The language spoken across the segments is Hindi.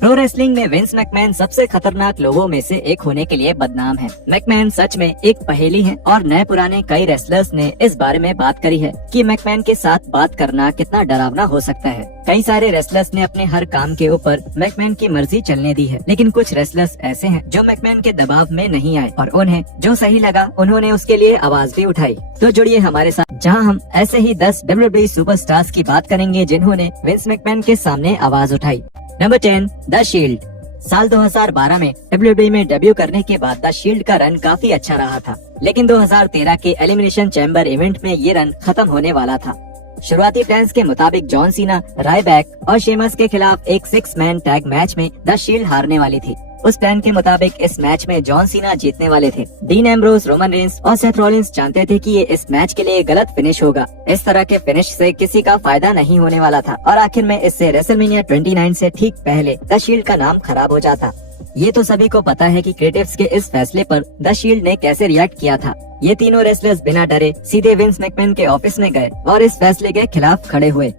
प्रो रेसलिंग में विंस मैकमैन सबसे खतरनाक लोगों में से एक होने के लिए बदनाम है। मैकमैन सच में एक पहेली है और नए पुराने कई रेसलर्स ने इस बारे में बात करी है कि मैकमैन के साथ बात करना कितना डरावना हो सकता है। कई सारे रेसलर्स ने अपने हर काम के ऊपर मैकमैन की मर्जी चलने दी है, लेकिन कुछ रेसलर्स ऐसे हैं जो मैकमैन के दबाव में नहीं आए और उन्हें जो सही लगा उन्होंने उसके लिए आवाज भी उठाई। तो जुड़िए हमारे साथ, जहां हम ऐसे ही 10 WWE सुपरस्टार्स की बात करेंगे जिन्होंने विंस मैकमैन के सामने आवाज उठाई। Number 10, the shield. साल 2012 में WWE में डेब्यू करने के बाद द शील्ड का रन काफी अच्छा रहा था, लेकिन 2013 के एलिमिनेशन चैम्बर इवेंट में ये रन खत्म होने वाला था। शुरुआती प्लान्स के मुताबिक जॉन सीना, रायबैक और शेमस के खिलाफ एक 6 मैन टैग मैच में द शील्ड हारने वाली थी। उस प्लान के मुताबिक इस मैच में जॉन सीना जीतने वाले थे। डीन एम्ब्रोस, रोमन रेंस और सेथ रॉलिंस जानते थे कि ये इस मैच के लिए गलत फिनिश होगा। इस तरह के फिनिश से किसी का फायदा नहीं होने वाला था और आखिर में इससे रेसलमेनिया 29 से ठीक पहले द शील्ड का नाम खराब हो जाता। ये तो सभी को पता है कि क्रिएटिव्स के इस फैसले पर द शील्ड ने कैसे रिएक्ट किया था। ये तीनों रेसलर्स बिना डरे सीधे विंस मैकमैन के ऑफिस में गए और इस फैसले के खिलाफ खड़े हुए।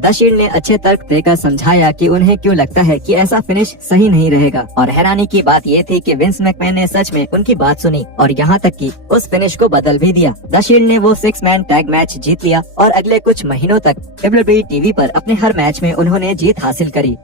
द शील्ड ने अच्छे तर्क देकर समझाया कि उन्हें क्यों लगता है कि ऐसा फिनिश सही नहीं रहेगा और हैरानी की बात ये थी कि विंस मैकमैन ने सच में उनकी बात सुनी और यहाँ तक कि उस फिनिश को बदल भी दिया। द शील्ड ने वो 6 मैन टैग मैच जीत लिया और अगले कुछ महीनों तक WWE टीवी पर अपने हर मैच में उन्होंने जीत हासिल करी।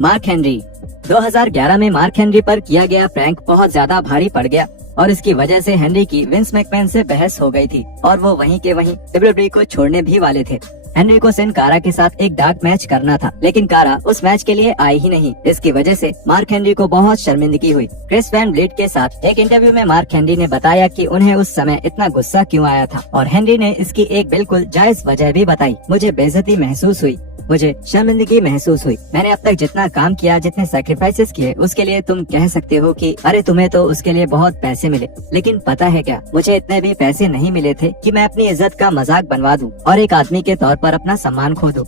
Mark Henry. 2011 में मार्क हेनरी पर किया गया प्रैंक बहुत ज्यादा भारी पड़ गया और इसकी वजह से हेनरी की विंस मैकमैन से बहस हो गई थी और वो वहीं के वहीं WWE को छोड़ने भी वाले थे। हेनरी को सिन कारा के साथ एक डार्क मैच करना था, लेकिन कारा उस मैच के लिए आई ही नहीं। इसकी वजह से मार्क हेनरी को बहुत शर्मिंदगी हुई। क्रिस वैन ब्लेड के साथ एक इंटरव्यू में मार्क हेनरी ने बताया कि उन्हें उस समय इतना गुस्सा क्यों आया था और हेनरी ने इसकी एक बिल्कुल जायज वजह भी बताई। मुझे बेइज्जती महसूस हुई, मुझे शर्मिंदगी महसूस हुई। मैंने अब तक जितना काम किया, जितने सैक्रिफाइसेस किए, उसके लिए तुम कह सकते हो कि अरे तुम्हें तो उसके लिए बहुत पैसे मिले, लेकिन पता है क्या, मुझे इतने भी पैसे नहीं मिले थे कि मैं अपनी इज्जत का मजाक बनवा दूं और एक आदमी के तौर पर अपना सम्मान खो दूं।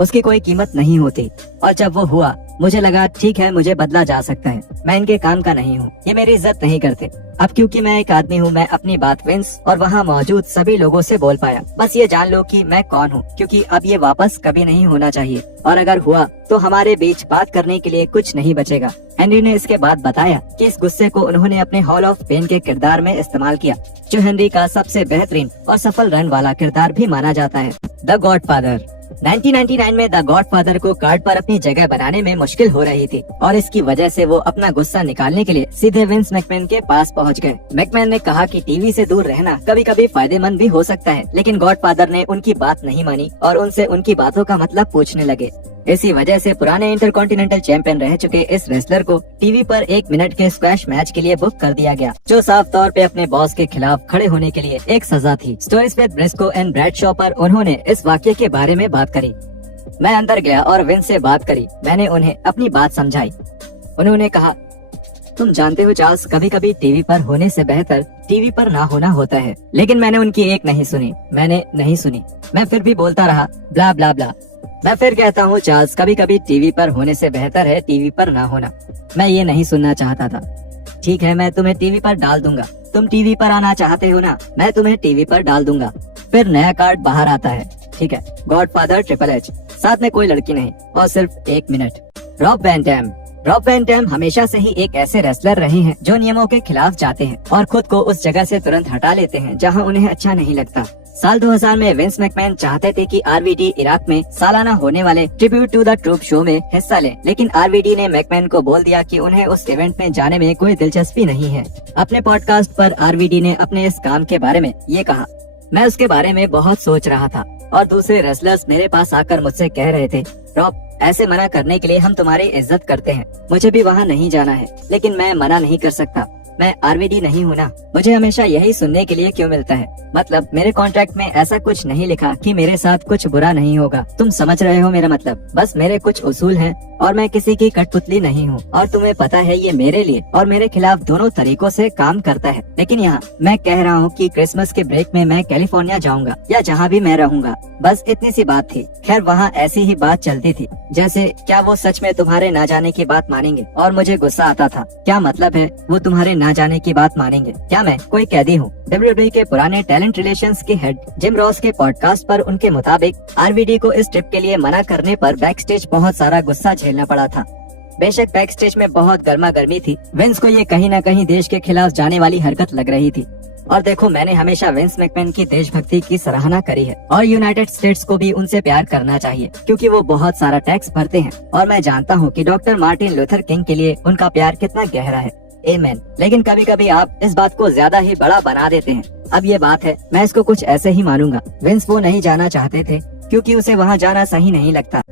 उसकी कोई कीमत नहीं होती और जब वो हुआ मुझे लगा ठीक है, मुझे बदला जा सकता है, मैं इनके काम का नहीं हूँ, ये मेरी इज्जत नहीं करते। अब क्योंकि मैं एक आदमी हूँ, मैं अपनी बात विंस और वहाँ मौजूद सभी लोगों से बोल पाया। बस ये जान लो कि मैं कौन हूँ, क्योंकि अब ये वापस कभी नहीं होना चाहिए और अगर हुआ तो हमारे बीच बात करने के लिए कुछ नहीं बचेगा। हेनरी ने इसके बाद बताया कि इस गुस्से को उन्होंने अपने हॉल ऑफ फेम के किरदार में इस्तेमाल किया, जो हेनरी का सबसे बेहतरीन और सफल रन वाला किरदार भी माना जाता है। The godfather. 1999 में द गॉडफादर को कार्ड पर अपनी जगह बनाने में मुश्किल हो रही थी और इसकी वजह से वो अपना गुस्सा निकालने के लिए सीधे विंस मैकमैन के पास पहुंच गए। मैकमैन ने कहा कि टीवी से दूर रहना कभी कभी फायदेमंद भी हो सकता है, लेकिन गॉडफादर ने उनकी बात नहीं मानी और उनसे उनकी बातों का मतलब पूछने लगे। इसी वजह से पुराने इंटरकॉन्टिनेंटल चैंपियन रह चुके इस रेसलर को टीवी पर 1 मिनट के स्क्वैश मैच के लिए बुक कर दिया गया, जो साफ तौर पे अपने बॉस के खिलाफ खड़े होने के लिए एक सजा थी। Stories with Briscoe and Bradshaw पर उन्होंने इस वाक्य के बारे में बात करी। मैं अंदर गया और विंस से बात करी। मैंने उन्हें अपनी बात समझाई। उन्होंने कहा, तुम जानते हो चार्ल्स, कभी कभी टीवी पर होने से बेहतर टीवी पर ना होना होता है। लेकिन मैंने उनकी एक नहीं सुनी, मैंने नहीं सुनी। मैं फिर भी बोलता रहा, ब्ला ब्ला ब्ला। मैं फिर कहता हूँ चार्ल्स, कभी कभी टीवी पर होने से बेहतर है टीवी पर ना होना। मैं ये नहीं सुनना चाहता था। ठीक है, मैं तुम्हें टीवी पर डाल दूंगा। तुम टीवी पर आना चाहते हो ना, मैं तुम्हें टीवी पर डाल दूंगा। फिर नया कार्ड बाहर आता है, ठीक है, गॉडफादर ट्रिपल एच, साथ में कोई लड़की नहीं और सिर्फ 1 मिनट। Rob Van Dam. Rob Van Dam हमेशा से ही एक ऐसे रेसलर रहे हैं जो नियमों के खिलाफ जाते हैं और खुद को उस जगह से तुरंत हटा लेते हैं जहां उन्हें अच्छा नहीं लगता। साल 2000 में विंस मैकमैन चाहते थे कि RVD इराक में सालाना होने वाले tribute to the troop show में हिस्सा ले, लेकिन RVD ने मैकमैन को बोल दिया कि उन्हें उस इवेंट में जाने में कोई दिलचस्पी नहीं है। अपने पॉडकास्ट पर RVD ने अपने इस काम के बारे में ये कहा, मैं उसके बारे में बहुत सोच रहा था और दूसरे रेसलर्स मेरे पास आकर मुझसे कह रहे थे, रॉब ऐसे मना करने के लिए हम तुम्हारी इज्जत करते हैं, मुझे भी वहाँ नहीं जाना है, लेकिन मैं मना नहीं कर सकता, मैं RVD नहीं हूँ ना। मुझे हमेशा यही सुनने के लिए क्यों मिलता है? मतलब मेरे कॉन्ट्रैक्ट में ऐसा कुछ नहीं लिखा कि मेरे साथ कुछ बुरा नहीं होगा। तुम समझ रहे हो मेरा मतलब? बस मेरे कुछ उसूल हैं और मैं किसी की कठपुतली नहीं हूँ और तुम्हें पता है ये मेरे लिए और मेरे खिलाफ दोनों तरीकों से काम करता है। लेकिन यहाँ मैं कह रहा हूँ कि क्रिसमस के ब्रेक में मैं कैलिफोर्निया जाऊंगा या जहाँ भी मैं रहूंगा, बस इतनी सी बात थी। खैर वहाँ ऐसी ही बात चलती थी, जैसे क्या वो सच में तुम्हारे ना जाने की बात मानेंगे? और मुझे गुस्सा आता था, क्या मतलब है वो तुम्हारे ना ना जाने की बात मानेंगे। क्या मैं कोई कैदी हूँ? WWE के पुराने टैलेंट रिलेशंस के हेड जिम रॉस के पॉडकास्ट पर उनके मुताबिक RVD को इस ट्रिप के लिए मना करने पर बैक स्टेज बहुत सारा गुस्सा झेलना पड़ा था। बेशक बैक स्टेज में बहुत गर्मा गर्मी थी, विंस को ये कहीं न कहीं देश के खिलाफ जाने वाली हरकत लग रही थी। और देखो, मैंने हमेशा विंस मैकमैन की देशभक्ति की सराहना करी है और यूनाइटेड स्टेट्स को भी उनसे प्यार करना चाहिए क्योंकि वो बहुत सारा टैक्स भरते हैं और मैं जानता हूँ कि डॉक्टर मार्टिन लूथर किंग के लिए उनका प्यार कितना गहरा है। आमेन। लेकिन कभी कभी आप इस बात को ज्यादा ही बड़ा बना देते हैं। अब ये बात है, मैं इसको कुछ ऐसे ही मानूंगा। विंस वो नहीं जाना चाहते थे क्योंकि उसे वहाँ जाना सही नहीं लगता।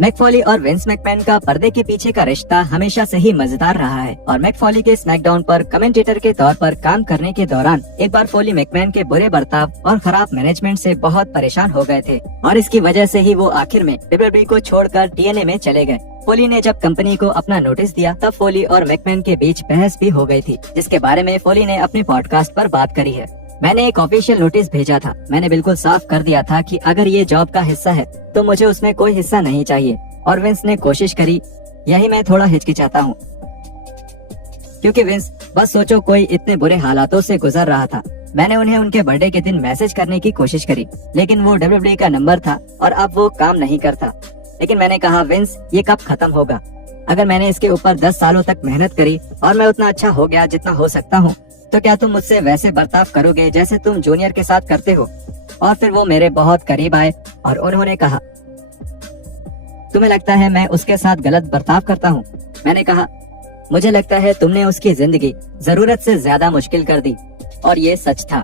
मैकफॉली और विंस मैकमैन का पर्दे के पीछे का रिश्ता हमेशा से ही मजेदार रहा है और मैकफॉली के स्मैकडाउन पर कमेंटेटर के तौर पर काम करने के दौरान एक बार फॉली मैकमैन के बुरे बर्ताव और खराब मैनेजमेंट से बहुत परेशान हो गए थे और इसकी वजह से ही वो आखिर में WWE को छोड़कर TNA में चले गए। फॉली ने जब कंपनी को अपना नोटिस दिया तब फॉली और मैकमैन के बीच बहस भी हो गई थी, जिसके बारे में फॉली ने अपने पॉडकास्ट पर बात करी है। मैंने एक ऑफिशियल नोटिस भेजा था। मैंने बिल्कुल साफ कर दिया था कि अगर ये जॉब का हिस्सा है तो मुझे उसमें कोई हिस्सा नहीं चाहिए और विंस ने कोशिश करी। यही मैं थोड़ा हिचकिचाता हूँ क्योंकि विंस, बस सोचो कोई इतने बुरे हालातों से गुजर रहा था। मैंने उन्हें उनके बर्थडे के दिन मैसेज करने की कोशिश करी लेकिन वो WWE का नंबर था और अब वो काम नहीं करता। लेकिन मैंने कहा, विंस, ये कब खत्म होगा? अगर मैंने इसके ऊपर 10 सालों तक मेहनत करी और मैं उतना अच्छा हो गया जितना हो सकता हूँ, तो क्या तुम मुझसे वैसे बर्ताव करोगे जैसे तुम जूनियर के साथ करते हो? और फिर वो मेरे बहुत करीब आए और उन्होंने कहा, तुम्हें लगता है मैं उसके साथ गलत बर्ताव करता हूँ? मैंने कहा, मुझे लगता है तुमने उसकी जिंदगी जरूरत से ज्यादा मुश्किल कर दी। और ये सच था।